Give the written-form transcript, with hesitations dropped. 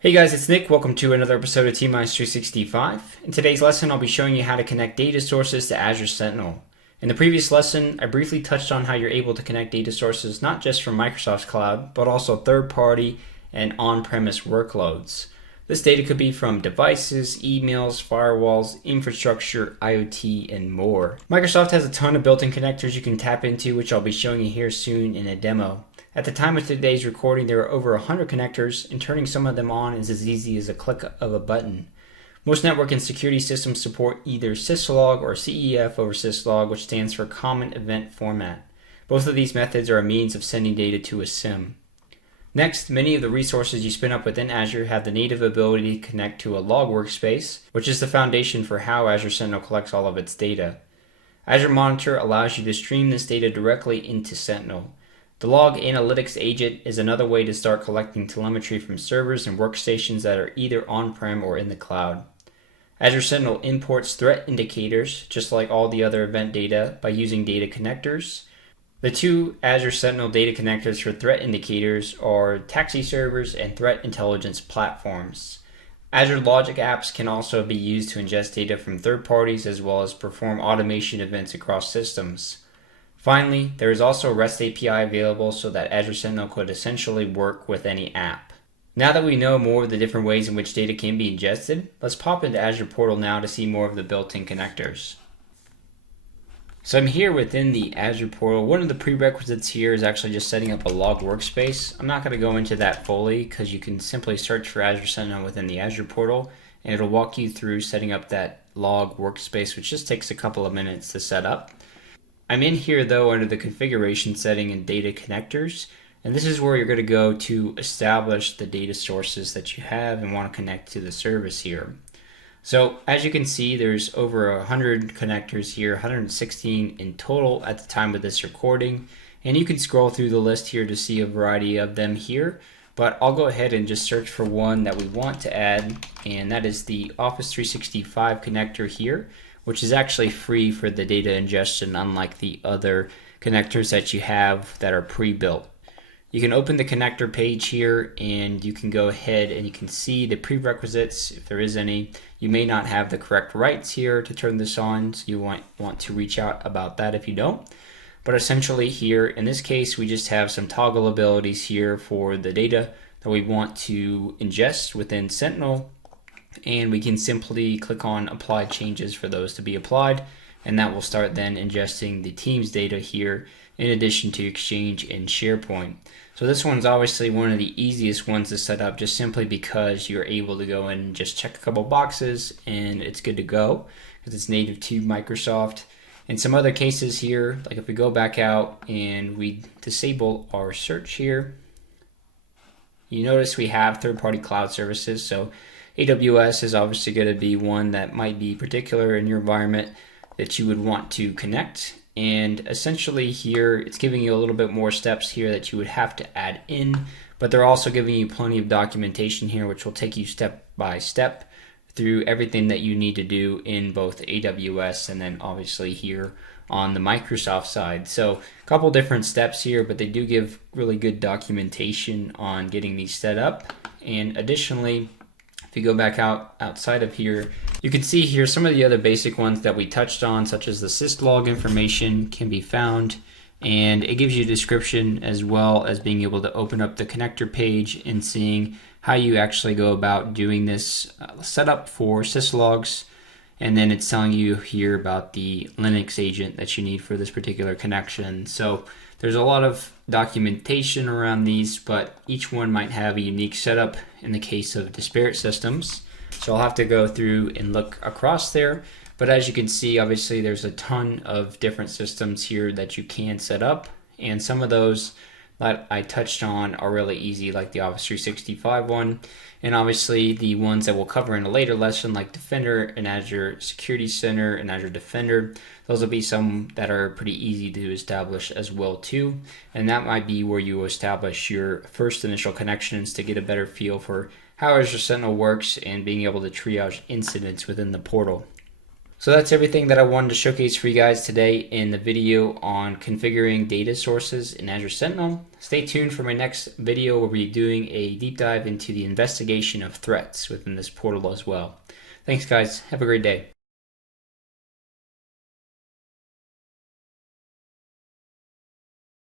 Hey guys, it's Nick. Welcome to another episode of T-365. In today's lesson, I'll be showing you how to connect data sources to Azure Sentinel. In the previous lesson, I briefly touched on how you're able to connect data sources not just from Microsoft's cloud, but also third-party and on-premise workloads. This data could be from devices, emails, firewalls, infrastructure, IoT, and more. Microsoft has a ton of built-in connectors you can tap into, which I'll be showing you here soon in a demo. At the time of today's recording, there are over 100 connectors, and turning some of them on is as easy as a click of a button. Most network and security systems support either syslog or CEF over syslog, which stands for Common Event Format. Both of these methods are a means of sending data to a SIEM. Next, many of the resources you spin up within Azure have the native ability to connect to a log workspace, which is the foundation for how Azure Sentinel collects all of its data. Azure Monitor allows you to stream this data directly into Sentinel. The Log Analytics agent is another way to start collecting telemetry from servers and workstations that are either on-prem or in the cloud. Azure Sentinel imports threat indicators, just like all the other event data, by using data connectors. The two Azure Sentinel data connectors for threat indicators are taxi servers and threat intelligence platforms. Azure Logic apps can also be used to ingest data from third parties as well as perform automation events across systems. Finally, there is also a REST API available so that Azure Sentinel could essentially work with any app. Now that we know more of the different ways in which data can be ingested, let's pop into Azure Portal now to see more of the built-in connectors. So I'm here within the Azure Portal. One of the prerequisites here is actually just setting up a log workspace. I'm not going to go into that fully because you can simply search for Azure Sentinel within the Azure Portal and it'll walk you through setting up that log workspace, which just takes a couple of minutes to set up. I'm in here though under the configuration setting and data connectors, and this is where you're going to go to establish the data sources that you have and want to connect to the service here. So as you can see, there's over 100 connectors here, 116 in total at the time of this recording, and you can scroll through the list here to see a variety of them here, but I'll go ahead and just search for one that we want to add, and that is the Office 365 connector here, which is actually free for the data ingestion, unlike the other connectors that you have that are pre-built. You can open the connector page here and you can go ahead and you can see the prerequisites if there is any. You may not have the correct rights here to turn this on, so you want to reach out about that if you don't. But essentially here, in this case, we just have some toggle abilities here for the data that we want to ingest within Sentinel, and we can simply click on apply changes for those to be applied, and that will start then ingesting the Teams data here in addition to Exchange and SharePoint. So this one's obviously one of the easiest ones to set up just simply because you're able to go in and just check a couple boxes and it's good to go because it's native to Microsoft. In some other cases here, like if we go back out and we disable our search here, you notice we have third-party cloud services. So AWS is obviously going to be one that might be particular in your environment that you would want to connect. And essentially here, it's giving you a little bit more steps here that you would have to add in, but they're also giving you plenty of documentation here, which will take you step by step through everything that you need to do in both AWS and then obviously here on the Microsoft side. So a couple different steps here, but they do give really good documentation on getting these set up. And additionally, if you go back outside of here, you can see here some of the other basic ones that we touched on, such as the syslog information can be found, and it gives you a description as well as being able to open up the connector page and seeing how you actually go about doing this setup for syslogs. And then it's telling you here about the Linux agent that you need for this particular connection. So there's a lot of documentation around these, but each one might have a unique setup in the case of disparate systems. So I'll have to go through and look across there. But as you can see, obviously there's a ton of different systems here that you can set up. And some of those that I touched on are really easy, like the Office 365 one. And obviously the ones that we'll cover in a later lesson, like Defender and Azure Security Center and Azure Defender, those will be some that are pretty easy to establish as well too. And that might be where you establish your first initial connections to get a better feel for how Azure Sentinel works and being able to triage incidents within the portal. So that's everything that I wanted to showcase for you guys today in the video on configuring data sources in Azure Sentinel. Stay tuned for my next video. We'll be doing a deep dive into the investigation of threats within this portal as well. Thanks guys. Have a great day.